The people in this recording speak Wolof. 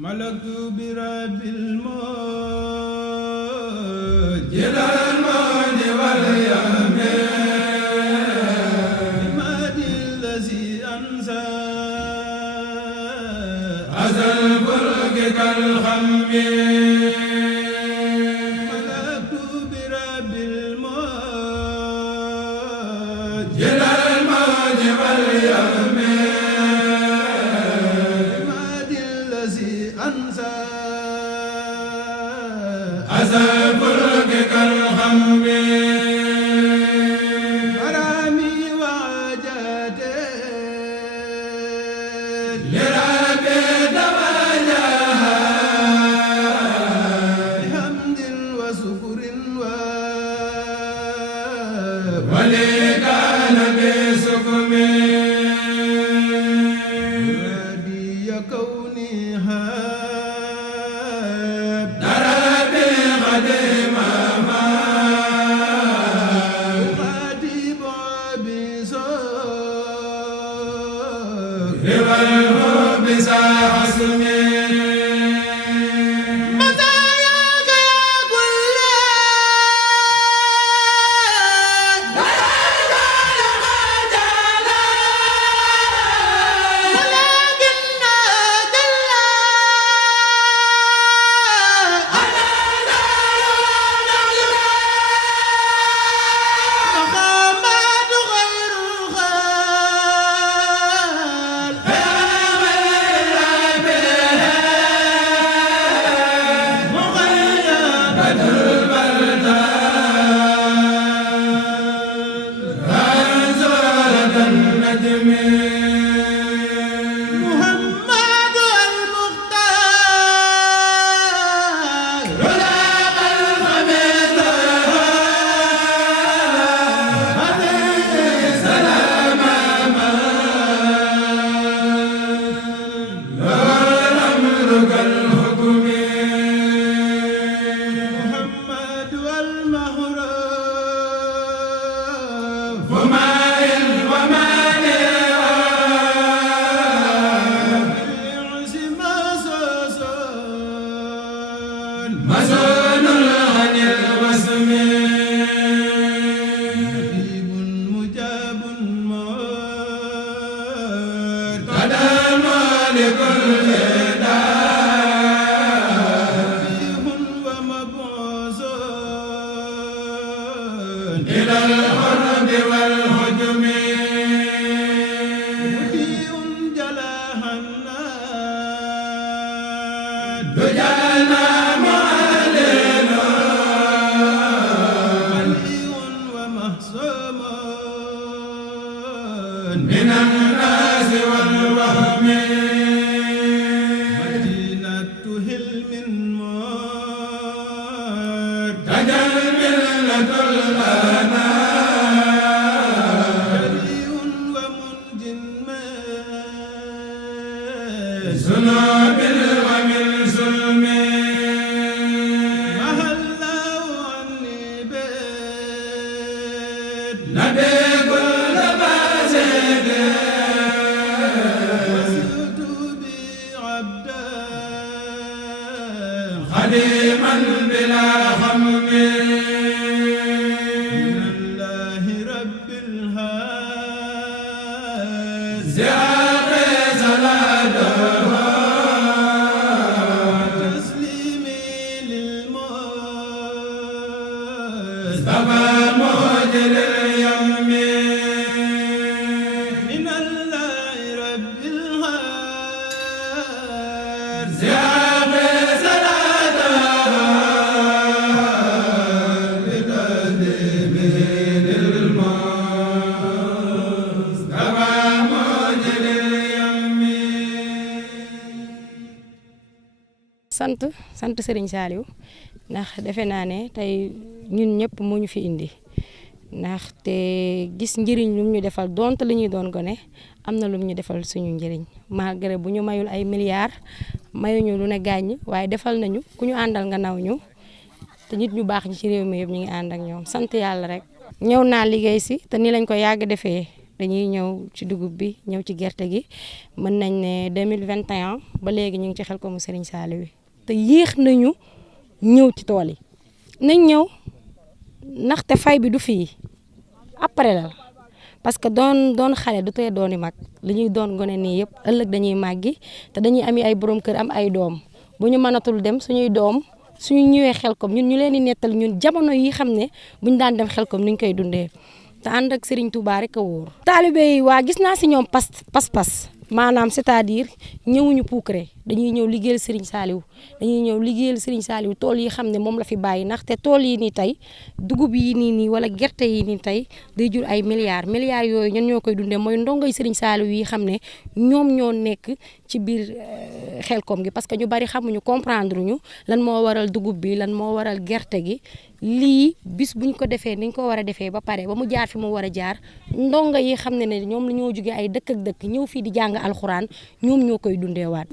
ملكت برب الموت جل الموت واليمين بمد الذي أنسى أزل الفلك كالخمين ملكت برب الموت جل الموت واليمين أزل الفلك كالخمين مرامي وعجاتي لربي توجها بحمد وشكر ولي كان بسكم مرادي كونها sant Serigne Saliou ndax defe naa ne tey ñun ñëpp moo ñu fi indi ndax te gis njëriñ lu ñu defal donte li ñuy doon gone am na lu ñu defal suñu njëriñ malgré bu ñu mayul ay milliards mayuñu lu ne gàññ waaye defal nañu ku ñu àndal nga naw ñu te nit ñu baax ñi ci réew mi yëpp ñu ngi ànd ak ñoom sant yàlla rek. ñëw naa liggéey si te ni lañ ko yàgg defee dañuy ñëw ci dugub bi ñëw ci gerte gi mën nañ ne 2021 ba léegi ñu ngi ci Xelcom Serigne Saliou wi te yéex nañu ñëw ci tool yi nañ ñëw ndaxte fay bi du fii après la parce que doon xale du tee dooni mag li ñuy doon gone nii yëpp ëllëg dañuy màggi te dañuy ami ay borom kër am ay doom bu ñu mënatul dem suñuy doom suñu ñëwee Xelcom ñun ñu leen di nettal ñun jamono yi xam ne buñ daan dem Xelcom ni ñu koy dundee te ànd ak Serigne Touba rek a wóor. taalibe yi waa gis naa si ñoom pas-pas maanaam c'est-à-dire ñëwuñu puukare dañuy ñëw liggéeyal Serigne Saliou dañuy ñëw liggéeyal Serigne Saliou tool yi xam ne moom la fi bàyyi ndaxte tool yi nii tey dugub yi nii wala gerte yi nii tey day jur ay milliards yooyu ñun ñoo koy dundee mooy ndongoy Serigne Saliou yi xam ne ñoom ñoo nekk ci biir Xelcom gi parce que ñu bari xamuñu comprendre ñu lan moo waral dugub bi lan moo waral gerte gi lii bis buñ ko defee niñ ko war a defee ba pare ba mu jaar fi mu war a jaar ndongo yi xam ne ñoom la ñoo jógee ay dëkk ak dëkk ñëw fii di jàng alxuraan ñoom ñoo koy dundee waat